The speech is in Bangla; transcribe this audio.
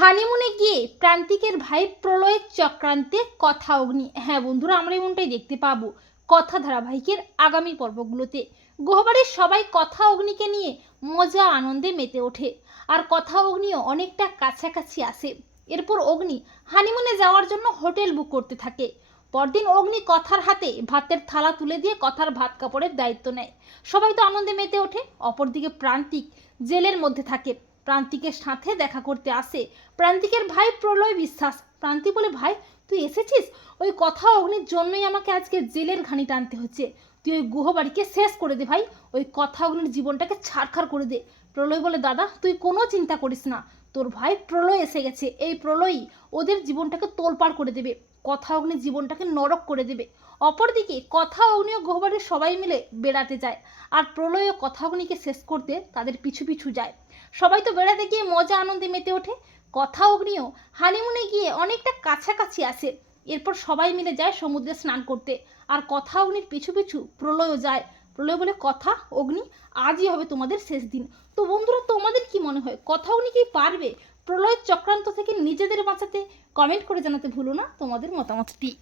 হানিমুনে গিয়ে প্রান্তিকের ভাই প্রলয়ের চক্রান্তে কথা অগ্নি হ্যাঁ বন্ধুরা, আমরা এমনটাই দেখতে পাবো কথা ধারাবাহিকের আগামী পর্বগুলোতে। গহবাড়ির সবাই কথা অগ্নিকে নিয়ে মজা আনন্দে মেতে ওঠে, আর কথা অগ্নিও অনেকটা কাছাকাছি আসে। এরপর অগ্নি হানিমুনে যাওয়ার জন্য হোটেল বুক করতে থাকে। পরদিন অগ্নি কথার হাতে ভাতের থালা তুলে দিয়ে কথার ভাত কাপড়ের দায়িত্ব নেয়। সবাই তো আনন্দে মেতে ওঠে, অপরদিকে প্রান্তিক জেলের মধ্যে থাকে। প্রান্তিকের সাথে দেখা করতে আসে। প্রান্তিকের ভাই প্রলয় বিশ্বাস প্রান্তিক বলে, ভাই, তুই এসেছিস? ওই কথা অগ্নির জন্যই আমাকে আজকে জেলের ঘানি টানতে হচ্ছে। তুই ওই গুহবাড়িকে শেষ করে দে, ভাই। ওই কথা অগ্নির জীবনটাকে ছাড়খাড় করে দে। প্রলয় বলে, দাদা, তুই কোনো চিন্তা করিস না। তোর ভাই প্রলয় এসে গেছে। এই প্রলয়ই ওদের জীবনটাকে তোলপাড় করে দেবে। কথা অগ্নির জীবনটাকে নরক করে দেবে। অপরদিকে কথা অগ্নি ও গহবাড়ির সবাই মিলে বেড়াতে যায়। আর প্রলয় ও কথা অগ্নিকে শেষ করতে তাদের পিছু পিছু যায়। সবাই তো বেড়াতে গিয়ে মজা আনন্দে মেতে ওঠে। কথা অগ্নিও হানিমুনে গিয়ে অনেকটা কাছাকাছি আসে। এরপর সবাই মিলে যায় সমুদ্রে স্নান করতে। আর কথা অগ্নির পিছু পিছু প্রলয়ও যায়। প্রলয় বলে, কথা অগ্নি, আজই হবে তোমাদের শেষ দিন। তো বন্ধুরা, তোমাদের কি মনে হয়? কথা অগ্নি কি পারবে প্রলয়ের চক্রান্ত থেকে নিজেদের বাঁচাতে? কমেন্ট করে জানাতে ভুলো না তোমাদের মতামতটি।